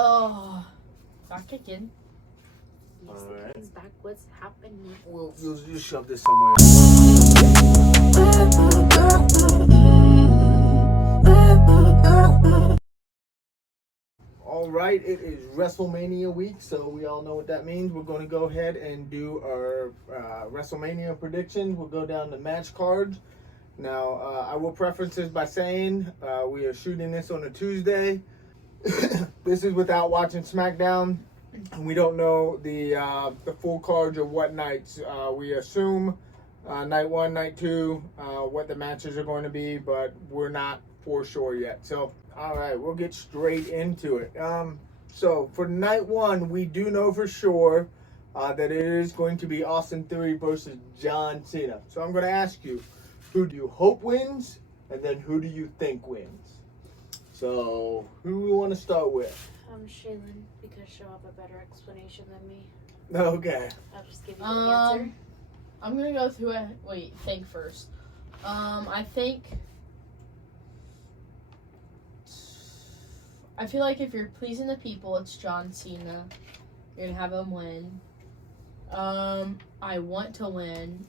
Oh, back again. Yes, Alright. it's back. What's happening? We'll just shove this somewhere. All right, it is WrestleMania week, so we all know what that means. We're going to go ahead and do our WrestleMania predictions. We'll go down the match cards. Now, I will preface this by saying we are shooting this on a Tuesday. This is without watching SmackDown. We don't know the full cards or what nights. We assume night 1, night 2, what the matches are going to be, but we're not for sure yet. So, all right, we'll get straight into it. So for night 1, we do know for sure that it is going to be Austin Theory versus John Cena. So I'm going to ask you, who do you hope wins, and then who do you think wins? So who do we want to start with? Shaylin, because she'll have a better explanation than me. Okay. I'll just give you the answer. I'm gonna go through it. Wait, think first. I feel like if you're pleasing the people, it's John Cena. You're gonna have him win. I want to win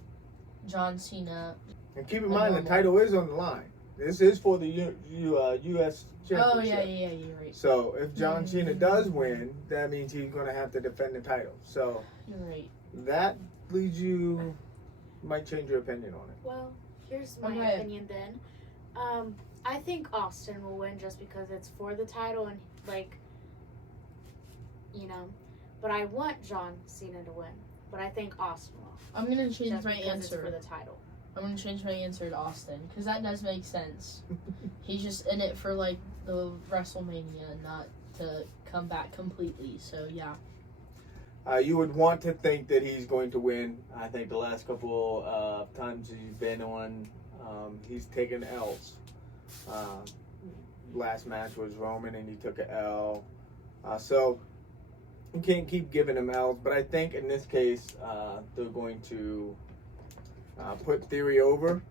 John Cena. And keep in mind, the title is on the line. This is for the U.S. Championship. Oh, yeah, you're right. So if John Cena does win, that means he's going to have to defend the title. So You're right. that leads you, might change your opinion on it. Well, here's my opinion then. I think Austin will win just because it's for the title and, but I want John Cena to win. But I think Austin will. I'm going to change my answer. It's for the title. I'm going to change my answer to Austin, because that does make sense. He's just in it for, the WrestleMania, not to come back completely, so yeah. You would want to think that he's going to win. I think the last couple times he's been on, he's taken L's. Last match was Roman, and he took an L. So you can't keep giving him L's, but I think in this case they're going to put Theory over.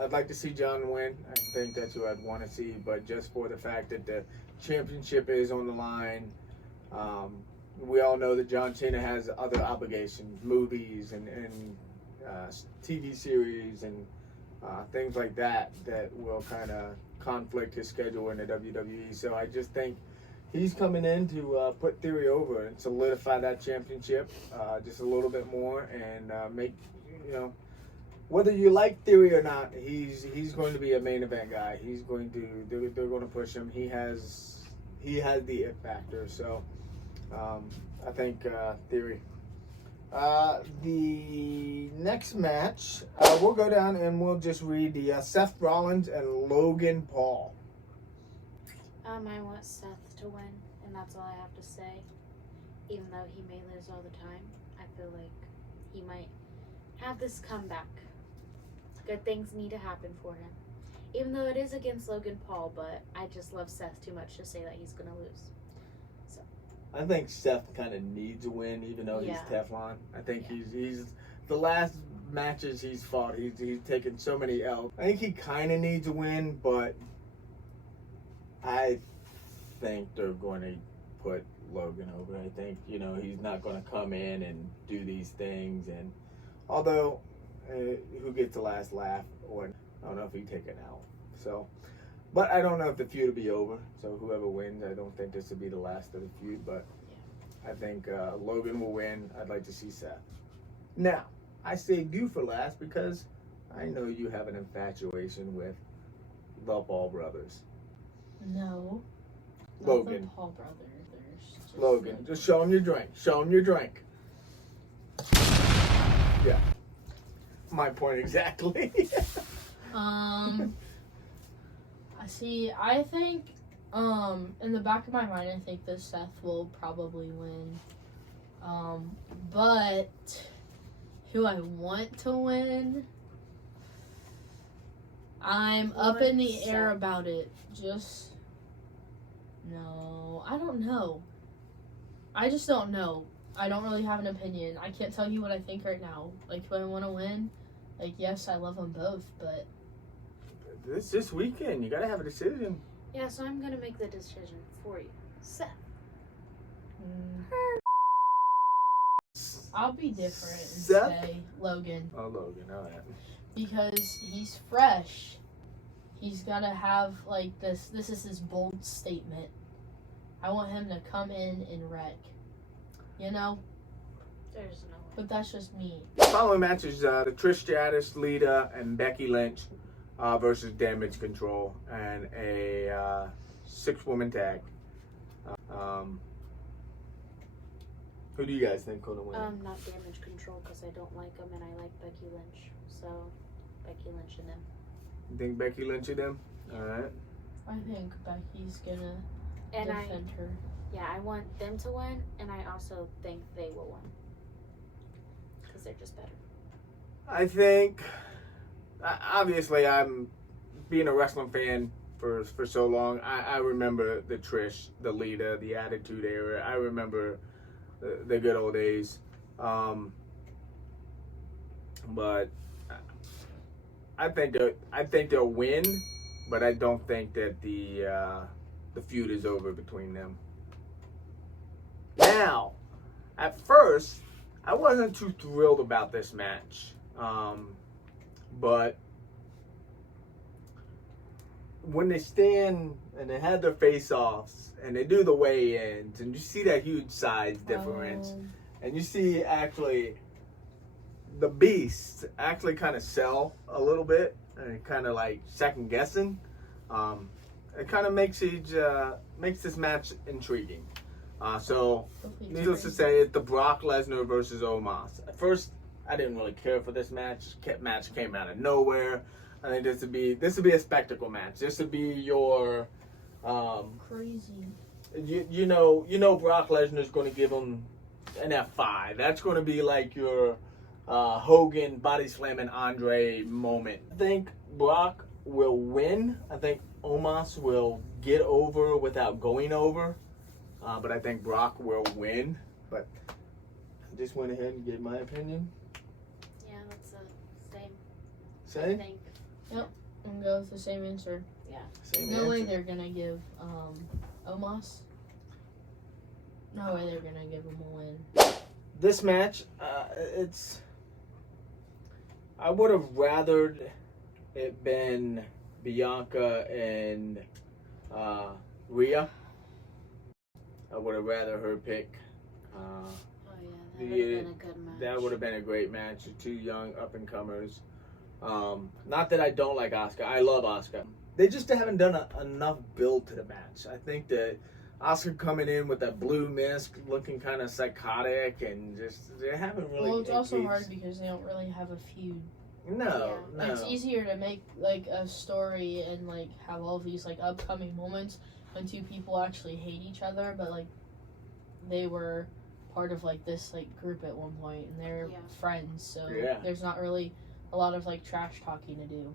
I'd like to see John win. I think that's who I'd want to see, but just for the fact that the championship is on the line, we all know that John Cena has other obligations, movies and TV series and things like that will kind of conflict his schedule in the WWE. So I just think he's coming in to put Theory over and solidify that championship just a little bit more and make, whether you like Theory or not, he's going to be a main event guy. He's going to they're going to push him. He has the it factor. So I think Theory. The next match, we'll go down and we'll just read the Seth Rollins and Logan Paul. I want Seth to win, and that's all I have to say. Even though he may lose all the time, I feel like he might have this comeback. Good things need to happen for him. Even though it is against Logan Paul, but I just love Seth too much to say that he's going to lose. So I think Seth kind of needs a win, even though he's Teflon. I think he's the last matches he's fought, he's taken so many L's. I think he kind of needs a win, but I think they're going to put Logan over. I think, he's not going to come in and do these things. And although, who gets the last laugh? Or I don't know if he'd take it out. So, but I don't know if the feud will be over. So whoever wins, I don't think this will be the last of the feud. But I think Logan will win. I'd like to see Seth. Now, I saved you for last because I know you have an infatuation with the Paul brothers. No. Logan. The Paul brothers. Logan, just show him your drink. Show him your drink. Yeah. My point exactly. I think, in the back of my mind, I think that Seth will probably win. But who I want to win, I'm up in the air about it. No, I don't know. I just don't know. I don't really have an opinion. I can't tell you what I think right now. Who I want to win. Yes, I love them both, but this weekend, you gotta have a decision. Yeah, so I'm gonna make the decision for you. Seth. I'll be different and Seth? say Logan. Oh, Logan, alright. Because he's fresh. He's gonna have like this is his bold statement. I want him to come in and wreck. You know? There's no way. But that's just me. The following match is the Trish Stratus, Lita, and Becky Lynch versus Damage Control and a 6-woman tag. Who do you guys think gonna win? Not Damage Control because I don't like them and I like Becky Lynch. So, Becky Lynch and them. You think Becky Lynch and them? Alright. I think Becky's gonna And defend her. Yeah, I want them to win, and I also think they will win. Because they're just better. I think, obviously, I'm being a wrestling fan for so long. I remember the Trish, the Lita, the Attitude Era. I remember the good old days. But I think they'll win, but I don't think that the feud is over between them. Now, at first, I wasn't too thrilled about this match, but when they stand and they have their face-offs and they do the weigh-ins and you see that huge size difference and you see actually the beasts actually kind of sell a little bit and kind of like second guessing, it kind of makes this match intriguing. So needless to say, it's the Brock Lesnar versus Omos. At first, I didn't really care for this match. Match came out of nowhere. I think this would be a spectacle match. This would be your crazy. You know Brock Lesnar's going to give him an F5. That's going to be like your Hogan body slamming Andre moment. I think Brock will win. I think Omos will get over without going over. But I think Brock will win. But I just went ahead and gave my opinion. Yeah, that's the same. Same? I think. Yep. I'm gonna go with the same answer. Yeah. Same No way answer. they're gonna give Omos. No way they're gonna give him a win. This match, I would have rathered it been Bianca and Rhea. I would have rather her pick. Oh yeah, that would have been a good match. That would have been a great match. The two young up and comers. Not that I don't like Asuka. I love Asuka. They just haven't done enough build to the match. I think that Asuka coming in with that blue mist, looking kind of psychotic, and just they haven't really. Well, it's also hard because they don't really have a feud. No. It's easier to make like a story and like have all these like upcoming moments when two people actually hate each other, but like they were part of like this like group at one point and they're friends, so there's not really a lot of like trash talking to do.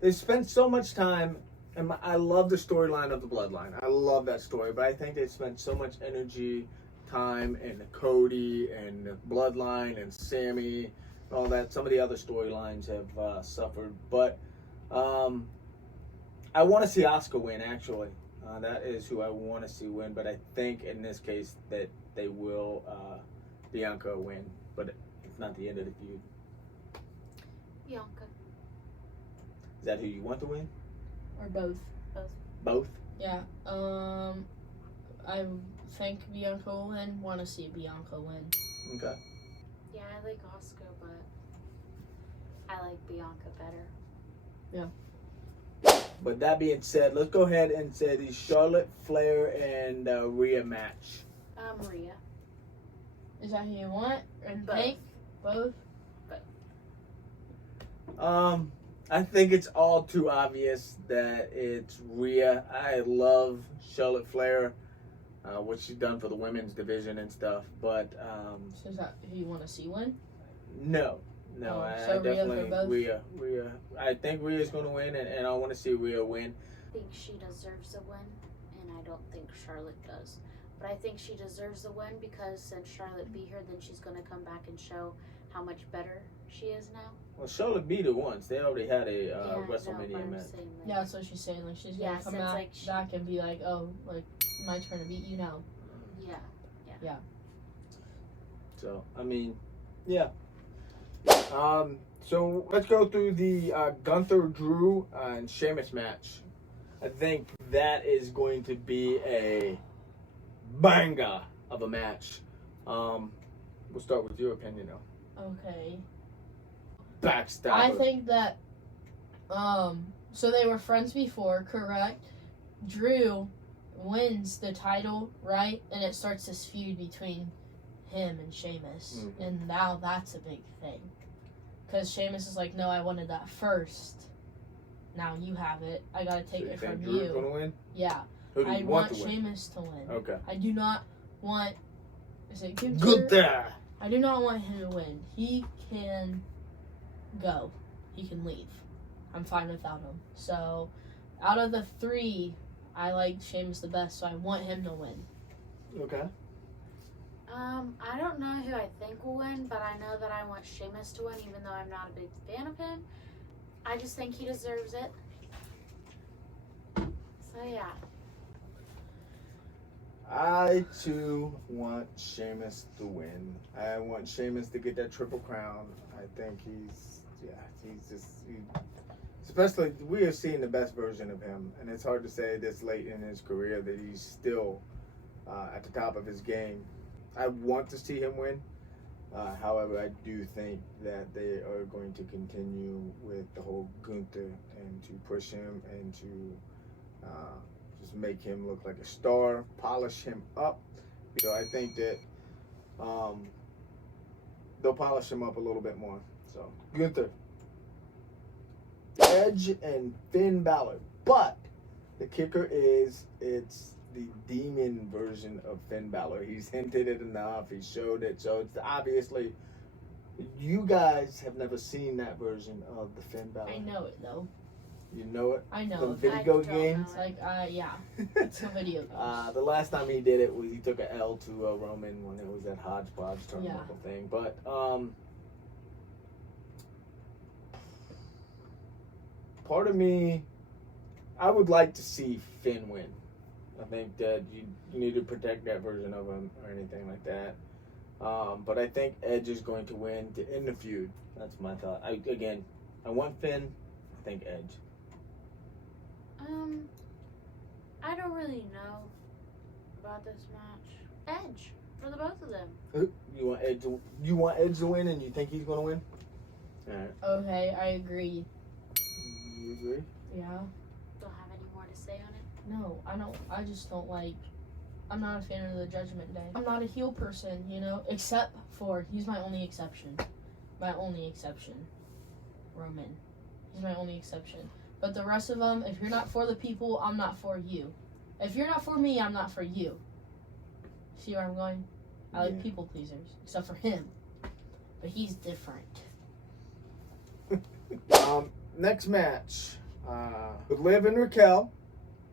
They spent so much time, and I love the storyline of the Bloodline. I love that story, but I think they spent so much energy, time, and Cody and the Bloodline and Sammy and all that. Some of the other storylines have suffered, but I want to see Asuka win, actually. That is who I want to see win, but I think in this case that they will Bianca win, but it's not the end of the feud. Bianca. Is that who you want to win? Or both. Both? Yeah. I think Bianca will win. Want to see Bianca win. Okay. Yeah, I like Asuka, but I like Bianca better. Yeah. But that being said, let's go ahead and say the Charlotte Flair and Rhea match. Rhea. Is that who you want? And Both. think both? I think it's all too obvious that it's Rhea. I love Charlotte Flair, what she's done for the women's division and stuff, but So is that who you want to see win? no, Oh, I so Rhea definitely for both? Rhea. I think Rhea's going to win, and I want to see Rhea win. I think she deserves a win, and I don't think Charlotte does. But I think she deserves a win because since Charlotte beat her, then she's going to come back and show how much better she is now. Well, Charlotte beat her once. They already had a Yeah, I know, but WrestleMania I'm match. saying, like, Yeah, that's what she's saying. Like she's Yeah, gonna come since, out like, back and be like, oh, like my turn to beat you now. Yeah. So I mean, yeah. So let's go through the Gunther, Drew, and Sheamus match. I think that is going to be a banger of a match. We'll start with your opinion though. Okay. Backstabber. I think that, so they were friends before, correct? Drew wins the title, right? And it starts this feud between him and Sheamus. Mhm. And now that's a big thing. Because Sheamus is like, no, I wanted that first. Now you have it. I gotta take So you it think from Drew's you. gonna win? Yeah. Who do you I want want to win? Sheamus to win. Okay. I do not want. Is it Gunther? Good there. I do not want him to win. He can go. He can leave. I'm fine without him. So, out of the three, I like Sheamus the best, so I want him to win. Okay. I don't know who I think will win, but I know that I want Sheamus to win, even though I'm not a big fan of him. I just think he deserves it. So yeah. I too want Sheamus to win. I want Sheamus to get that triple crown. I think especially we are seeing the best version of him, and it's hard to say this late in his career that he's still at the top of his game. I want to see him win. However, I do think that they are going to continue with the whole Gunther and to push him and to just make him look like a star, polish him up. So I think that they'll polish him up a little bit more. So Gunther, Edge, and Finn Balor. But the kicker is it's the demon version of Finn Balor. He's hinted it enough. He showed it. So it's obviously, you guys have never seen that version of the Finn Balor. I know it though. You know it? I know The it. video I don't games? know it. Like, yeah. It's a video game. The last time he did it was he took an L to Roman when it was that hodgepodge turnbuckle thing. But part of me, I would like to see Finn win. I think that you need to protect that version of him or anything like that. But I think Edge is going to win to end the feud. That's my thought. I want Finn. I think Edge. I don't really know about this match. Edge for the both of them. You want Edge to win, and you think he's going to win? All right. Okay, I agree. You agree? Yeah. Don't have any more to say on it. No, I don't. I just don't like. I'm not a fan of the Judgment Day. I'm not a heel person, you know, except for he's my only exception. My only exception, Roman. He's my only exception. But the rest of them, if you're not for the people, I'm not for you. If you're not for me, I'm not for you. See where I'm going? I like people pleasers, except for him. But he's different. Next match. With Liv and Raquel,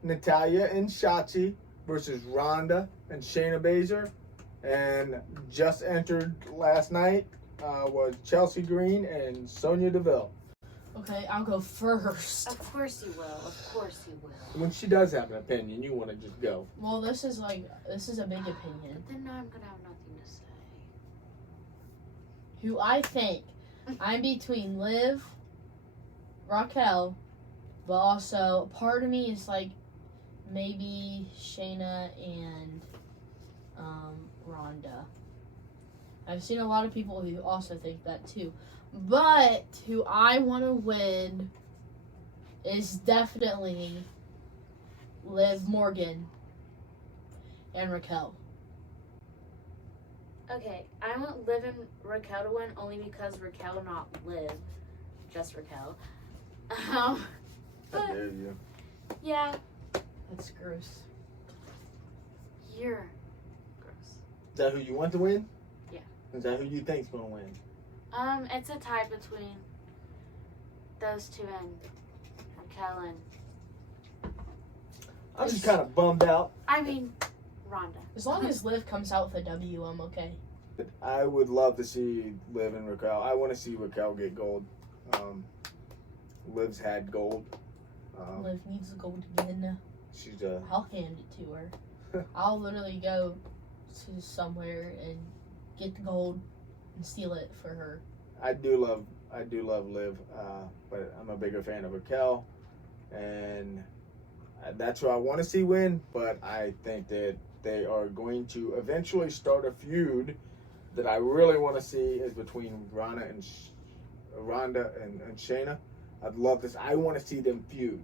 Natalya and Shotzi versus Ronda and Shayna Baszler. And just entered last night was Chelsea Green and Sonya Deville. Okay, I'll go first. Of course you will. Of course you will. When she does have an opinion, you want to just go. Well, this is a big opinion. But then I'm gonna have nothing to say. Who I think, I'm between Liv, Raquel, but also part of me is like maybe Shayna and Ronda. I've seen a lot of people who also think that too. But who I want to win is definitely Liv Morgan and Raquel. Okay, I want Liv and Raquel to win only because Raquel, not Liv, just Raquel. How But dare you? yeah, That's gross. you're gross. Is that who you want to win? Yeah. Is that who you think's going to win? It's a tie between those two and Raquel and I'm just kind of bummed out. I mean Ronda. As long as Liv comes out with a W, I'm okay. I would love to see Liv and Raquel. I want to see Raquel get gold. Liv's had gold. Liv needs the gold again. She's I'll hand it to her. I'll literally go to somewhere and get the gold and steal it for her. I do love Liv, but I'm a bigger fan of Raquel, and that's who I want to see win. But I think that they are going to eventually start a feud that I really want to see is between Ronda and Shayna. I'd love this. I want to see them feud,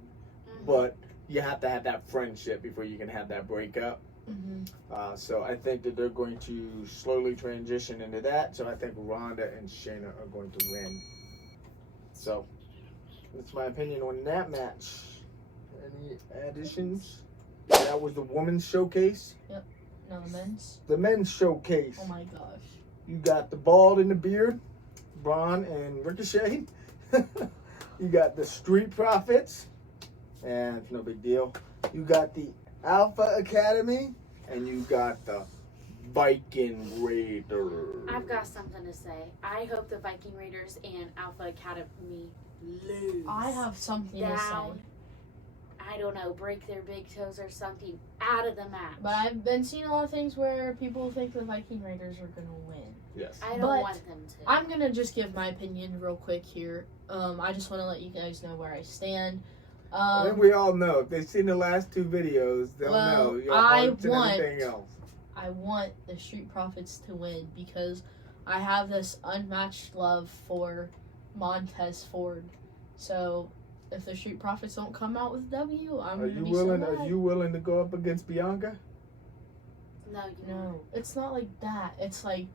but you have to have that friendship before you can have that breakup. So I think that they're going to slowly transition into that. So I think Ronda and Shayna are going to win. So that's my opinion on that match. Any additions? That was the women's showcase. Yep. Now the men's. The men's showcase. Oh my gosh. You got the bald and the beard, Braun and Ricochet. You got the Street Profits, and it's no big deal. You got the Alpha Academy, and you got the Viking Raiders. I've got something to say. I hope the Viking Raiders and Alpha Academy lose. I have something to say. I don't know, break their big toes or something out of the match. But I've been seeing a lot of things where people think the Viking Raiders are going to win. Yes. I don't want them to. I'm going to just give my opinion real quick here. I just want to let you guys know where I stand. I think we all know. If they've seen the last two videos, they'll know your hearts and everything else. I want the Street Profits to win because I have this unmatched love for Montez Ford. So if the Street Profits don't come out with W, I'm going to be so mad. Are you willing to go up against Bianca? No, it's not like that. It's like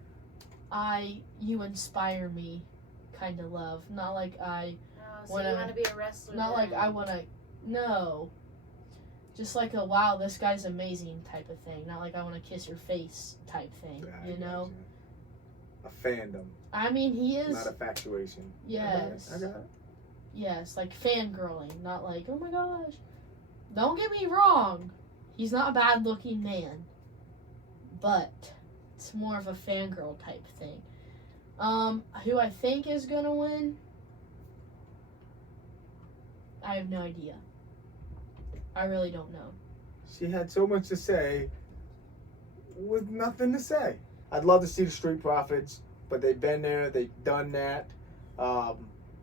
you inspire me kind of love. Not like you want to be a wrestler? Not like I want to. No. Just like a wow, this guy's amazing type of thing. Not like I want to kiss your face type thing. You know. A fandom. I mean, he is. Not a factuation. Yes. I got it. Yes, like fangirling, not like, oh my gosh. Don't get me wrong, he's not a bad looking man, but it's more of a fangirl type thing. Who I think is gonna win, I have no idea. I really don't know. She had so much to say with nothing to say. I'd love to see the Street Profits, but they've been there, they've done that.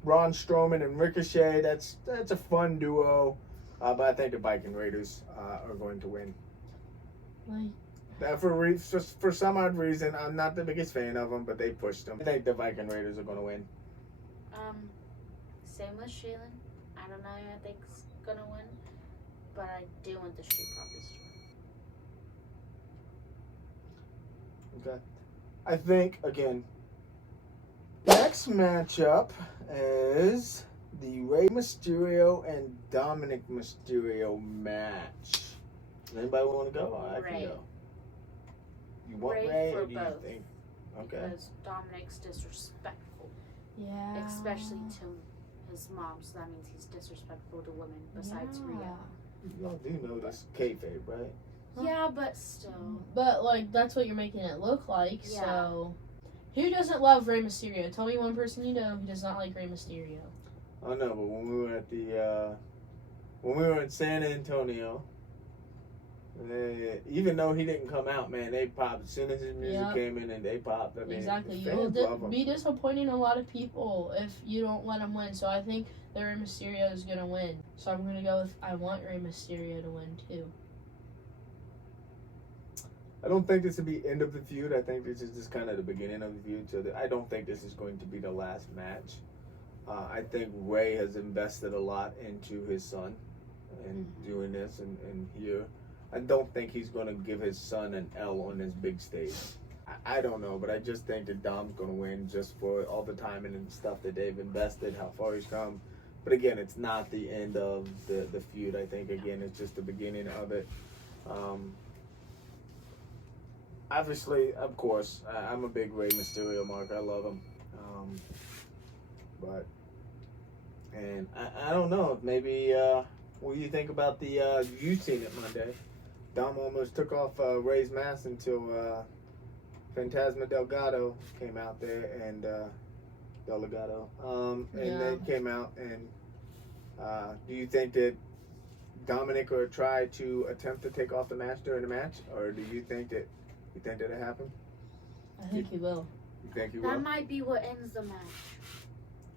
Braun Strowman and Ricochet, that's a fun duo, but I think the Viking Raiders are going to win. For some odd reason, I'm not the biggest fan of them, but they pushed them. I think the Viking Raiders are going to win. Same with Shaylin. I don't know who I think's going to win, but I do want the Street Profits to win. Okay. I think, again, next matchup is the Rey Mysterio and Dominic Mysterio match. Anybody want to go? I can go. You want Rey or do you think? Okay. Because Dominic's disrespectful. Yeah. Especially to his mom, so that means he's disrespectful to women besides Rhea. Y'all do know this kayfabe, right? Yeah, but still. But, like, that's what you're making it look like, so. Who doesn't love Rey Mysterio? Tell me one person you know who does not like Rey Mysterio. I know, but when we were at when we were in San Antonio, even though he didn't come out, man, they popped as soon as his music came in, and they popped. I mean, exactly. You'll be disappointing a lot of people if you don't let him win. So I think that Rey Mysterio is gonna win. So I'm gonna go with I want Rey Mysterio to win too. I don't think this will be end of the feud. I think this is just kind of the beginning of the feud. So I don't think this is going to be the last match. I think Rey has invested a lot into his son and doing this and here. I don't think he's going to give his son an L on this big stage. I don't know, but I just think that Dom's going to win just for all the time and stuff that they've invested, how far he's come. But again, it's not the end of the feud. I think, again, it's just the beginning of it. Obviously, of course, I'm a big Rey Mysterio mark. I love him. And I don't know, maybe, what do you think about you've seen it Monday? Dom almost took off Rey's mask until Fantasma Delgado came out there and Delgado, and they came out and do you think that Dominic will try to attempt to take off the match during the match, or do you think that it happened? I think he will. You think he will? That might be what ends the match.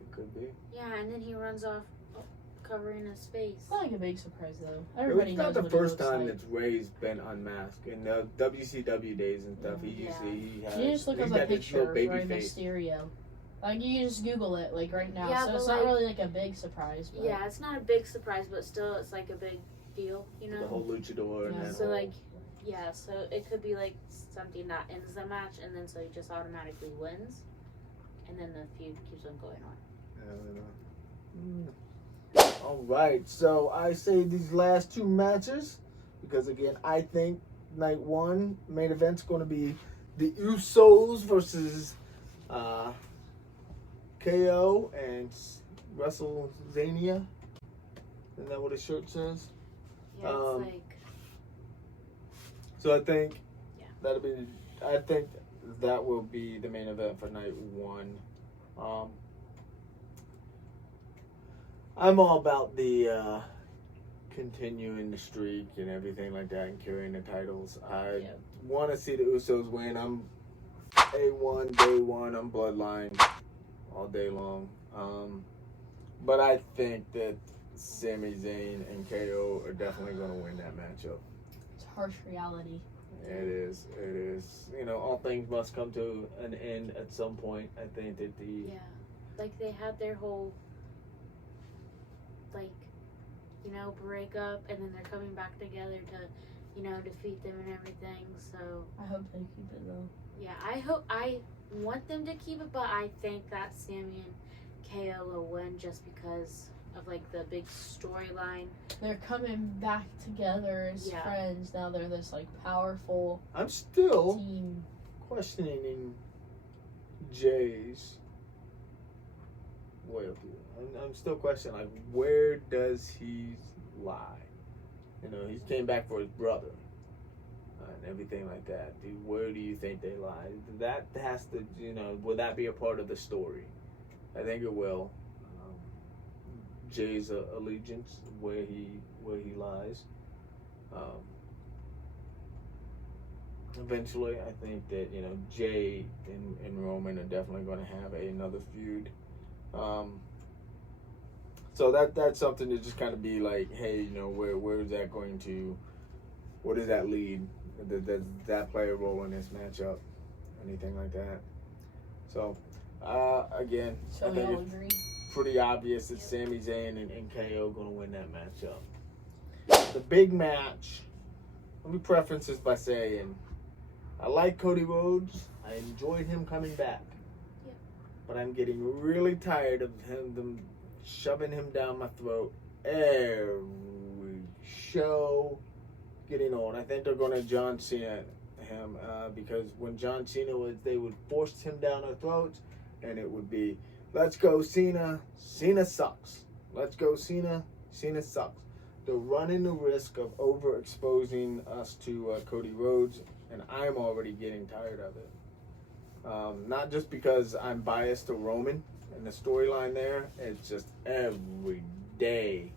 It could be. Yeah, and then he runs off covering his face. It's not like a big surprise though. Everybody It's knows not the what he first looks time like. that Ray's been unmasked in the WCW days and stuff. He You just look he's up a got this picture little of baby Rey face. Mysterio. Like you just Google it like right now. Yeah, So but it's not really like a big surprise. But Yeah, it's not a big surprise, but still, it's like a big deal, you know? The whole luchador and Yeah. that So, whole- like, yeah, so it could be like something that ends the match, and then so he just automatically wins, and then the feud keeps on going on. All right, so I say these last two matches because again, I think night one main event's going to be the Usos versus KO and WrestleMania. Isn't that what his shirt says? Yeah, it's like, So I think Yeah. that'll be. I think that will be the main event for night one. I'm all about the continuing the streak and everything like that and carrying the titles. I want to see the Usos win. I'm A1, day one. I'm Bloodline all day long. But I think that Sami Zayn and KO are definitely going to win that matchup. it's harsh reality. It is. It is. You know, all things must come to an end at some point. I think that yeah. Like, they had their whole, like, you know, break up, and then they're coming back together to, you know, defeat them and everything, so. I hope they keep it though. Yeah, I want them to keep it, but I think that Sami and KO will win just because of like the big storyline. They're coming back together as friends. Now they're this like powerful I'm still team. questioning Jay's loyalty. I'm still questioning, like, where does he lie? You know, he came back for his brother and everything like that. Where do you think they lie? That has to, you know, will that be a part of the story? I think it will. Jay's allegiance, where he lies. Eventually, I think that, you know, Jay and Roman are definitely going to have another feud. So that's something to just kind of be like, hey, you know, where is that going to? What does that lead? Does that play a role in this matchup? Anything like that? So, again, So I we think all it's agree. pretty obvious that Sami Zayn and KO going to win that matchup. The big match. Let me preface this by saying, I like Cody Rhodes. I enjoyed him coming back. Yep. But I'm getting really tired of them shoving him down my throat every show. Getting old. I think they're going to John Cena him because when John Cena was, they would force him down our throats, and it would be, let's go Cena. Cena sucks. Let's go Cena. Cena sucks. They're running the risk of overexposing us to Cody Rhodes, and I'm already getting tired of it. Not just because I'm biased to Roman and the storyline there. It's just every day.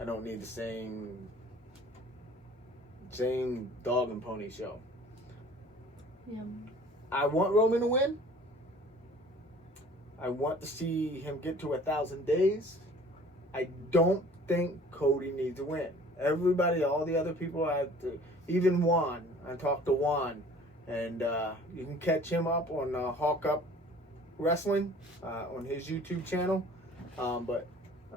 I don't need the same dog and pony show. Yeah. I want Roman to win. I want to see him get to 1,000 days. I don't think Cody needs to win. Everybody, all the other people, even Juan. I talked to Juan, and you can catch him up on Hawk Up Wrestling on his YouTube channel. But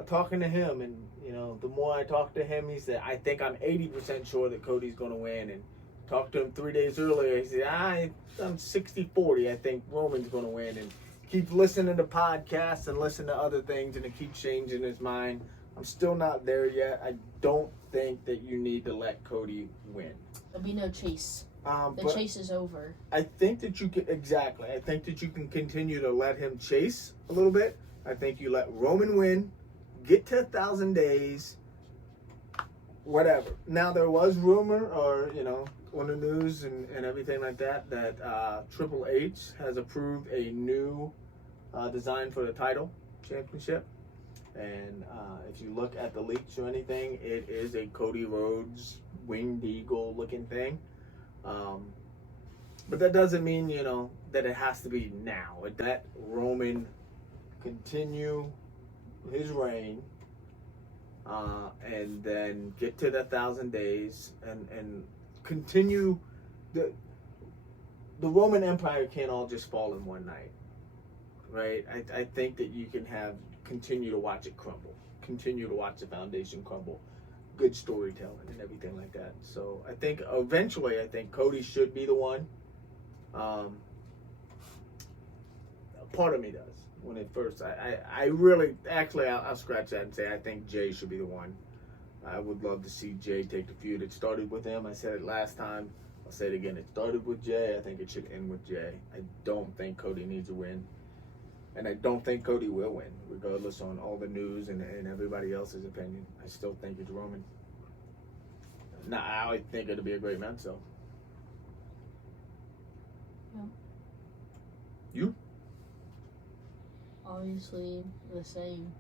talking to him, and you know, the more I talk to him, he said, I think I'm 80% sure that Cody's going to win. And talked to him 3 days earlier. He said, I'm 60-40. I think Roman's going to win. And keep listening to podcasts and listen to other things, and it keeps changing his mind. I'm still not there yet. I don't think that you need to let Cody win. There'll be no chase. The But chase is over. I think that you can, exactly. I think that you can continue to let him chase a little bit. I think you let Roman win, get to 1,000 days, whatever. Now there was rumor, or on the news and everything like that, that Triple H has approved a new design for the title championship. And if you look at the leaks or anything, it is a Cody Rhodes winged eagle looking thing. But that doesn't mean, that it has to be now. Let Roman continue his reign, and then get to the 1,000 days and continue. The Roman Empire can't all just fall in one night, right? I think that you can continue to watch it crumble, continue to watch the foundation crumble, good storytelling and everything like that. So I think eventually, Cody should be the one. Part of me does. When it first, I really, actually, I'll scratch that and say I think Jay should be the one. I would love to see Jay take the feud. It started with him. I said it last time. I'll say it again. It started with Jay. I think it should end with Jay. I don't think Cody needs a win. And I don't think Cody will win, regardless on all the news and everybody else's opinion. I still think it's Roman. Now, I think it'll be a great match, though. Yeah. You? Obviously, the same.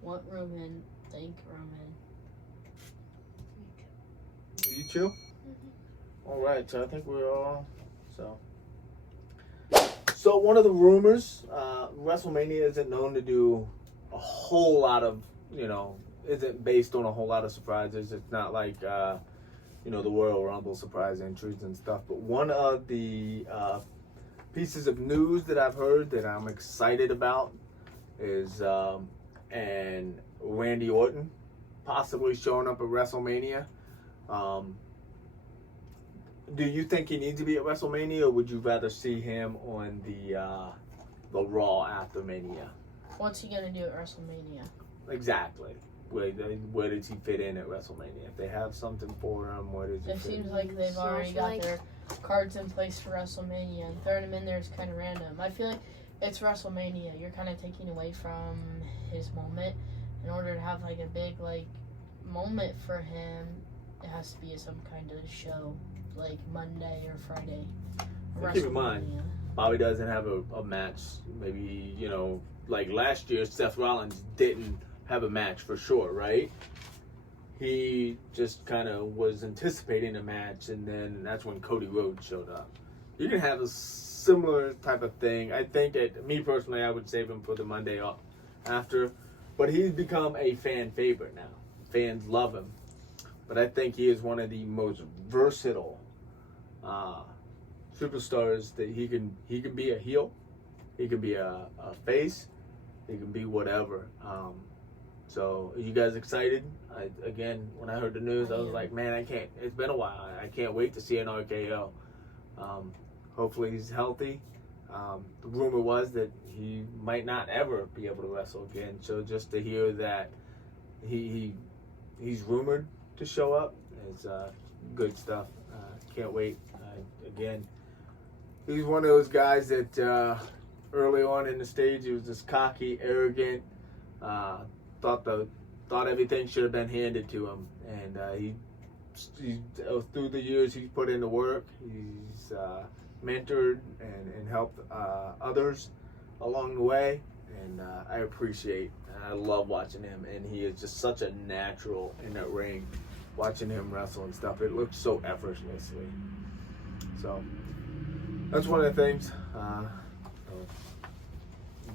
Want Roman, thank Roman. You too? Mm-hmm. All right, so I think we're all So one of the rumors, WrestleMania isn't known to do a whole lot of, isn't based on a whole lot of surprises. It's not like, the Royal Rumble surprise entries and stuff. But one of the pieces of news that I've heard that I'm excited about is and Randy Orton possibly showing up at WrestleMania. Do you think he needs to be at WrestleMania, or would you rather see him on the Raw after Mania? What's he gonna do at WrestleMania? Exactly. Where does he fit in at WrestleMania? If they have something for him, where does he It fit seems in? like they've already got their cards in place for WrestleMania, and throwing him in there is kind of random. I feel like it's WrestleMania. You're kind of taking away from his moment. In order to have like a big moment for him, it has to be some kind of show, like Monday or Friday. Keep in mind, Bobby doesn't have a match. Maybe, like last year, Seth Rollins didn't have a match for sure, right? He just kind of was anticipating a match, and then that's when Cody Rhodes showed up. You can have a similar type of thing. I think that, me personally, I would save him for the Monday off after. But he's become a fan favorite now. Fans love him. But I think he is one of the most versatile superstars that he can be a heel, he can be a face, he can be whatever. So are you guys excited? Again, when I heard the news, I was like, man, it's been a while. I can't wait to see an RKO. Hopefully he's healthy. The rumor was that he might not ever be able to wrestle again. So just to hear that he's rumored to show up is good stuff. Can't wait. Again, he's one of those guys that early on in the stage, he was just cocky, arrogant, thought everything should have been handed to him, and he through the years he's put in the work. He's mentored and helped others along the way, and I appreciate and I love watching him, and he is just such a natural in that ring. Watching him wrestle and stuff, it looks so effortlessly. So that's one of the things. You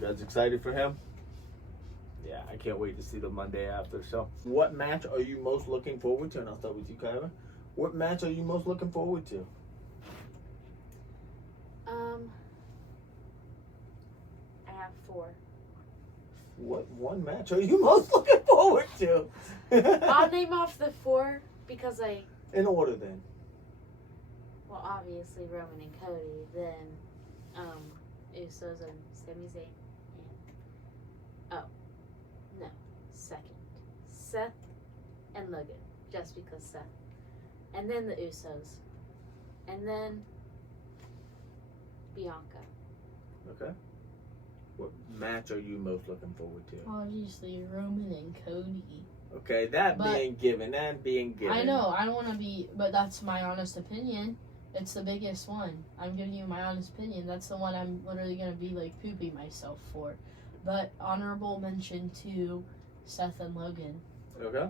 guys excited for him? Yeah, I can't wait to see the Monday after. So, what match are you most looking forward to? And I'll start with you, Kyra. What match are you most looking forward to? I have 4. What one match are you most looking forward to? I'll name off the 4 because in order then. Well, obviously Roman and Cody, then Usos and Sami Zayn, and second, Seth and Logan, just because Seth, and then the Usos, and then Bianca. Okay. What match are you most looking forward to? Obviously, Roman and Cody. Okay, that But- being given. I know, I don't want to be, but that's my honest opinion. It's the biggest one. I'm giving you my honest opinion. That's the one I'm literally going to be like pooping myself for. But honorable mention to Seth and Logan. Okay.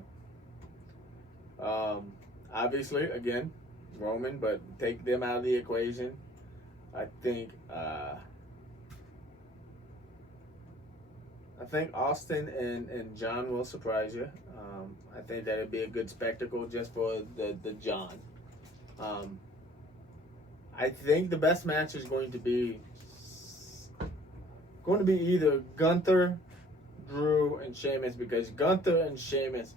Obviously, again, Roman, but take them out of the equation. I think Austin and John will surprise you. I think that'd be a good spectacle just for the John. I think the best match is going to be either Gunther, Drew, and Sheamus, because Gunther and Sheamus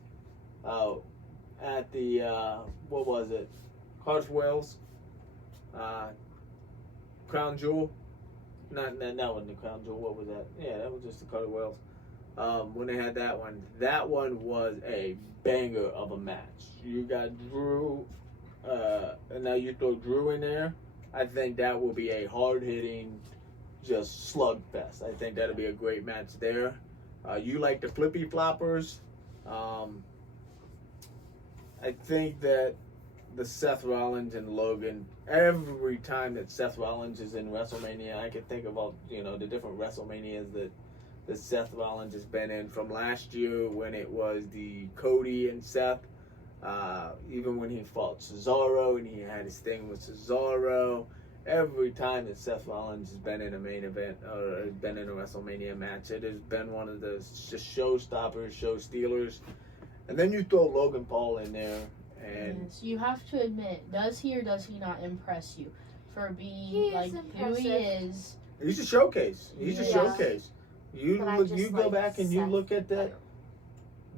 at the what was it? Carswell's Crown Jewel. Not that wasn't the Crown Jewel. What was that? Yeah, that was just the Carswell's. When they had that one was a banger of a match. You got Drew, and now you throw Drew in there. I think that will be a hard-hitting, just slugfest. I think that'll be a great match there. You like the flippy floppers. I think that the Seth Rollins and Logan, every time that Seth Rollins is in WrestleMania, I can think about, the different WrestleManias that Seth Rollins has been in, from last year when it was the Cody and Seth, even when he fought Cesaro and he had his thing with Cesaro. Every time that Seth Rollins has been in a main event or been in a WrestleMania match, it has been one of the showstoppers, show stealers. And then you throw Logan Paul in there, and Yes, you have to admit, does he or does he not impress you for being He is like who he impressive. is? he's a showcase. He's a Yeah. showcase. You But I look, just you go like back and you Seth look at that. better.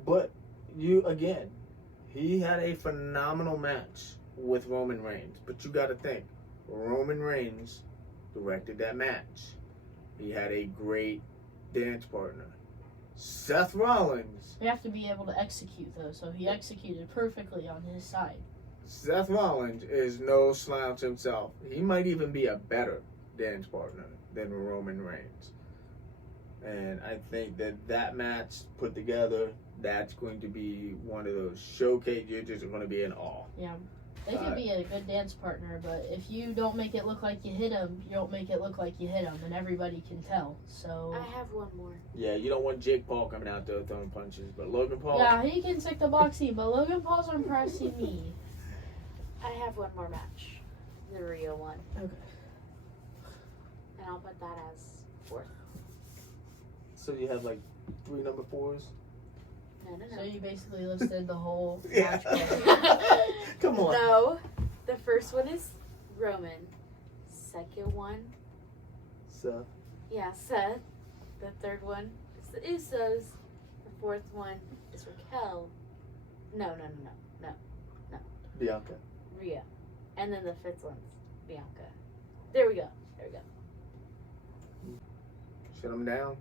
But he had a phenomenal match with Roman Reigns. But you got to think, Roman Reigns directed that match. He had a great dance partner. Seth Rollins. You have to be able to execute though, so he executed perfectly on his side. Seth Rollins is no slouch himself. He might even be a better dance partner than Roman Reigns. And I think that match put together, that's going to be one of those showcase. You're just going to be in awe. Yeah. They could be a good dance partner, but if you don't make it look like you hit him, you don't make it look like you hit him, and everybody can tell. So I have one more. Yeah, you don't want Jake Paul coming out there throwing punches, but Logan Paul. yeah, he can stick the boxing, but Logan Paul's impressing me. I have one more match. The Rio one. Okay. And I'll put that as fourth. So you have like 3 number 4s? No. So you basically listed the whole Yeah. match card. Come on. No. The first one is Roman. Second one, So, Seth. The third one is the Usos. The fourth one is Raquel. No. Bianca. Rhea. And then the fifth one's Bianca. There we go. Shut him down.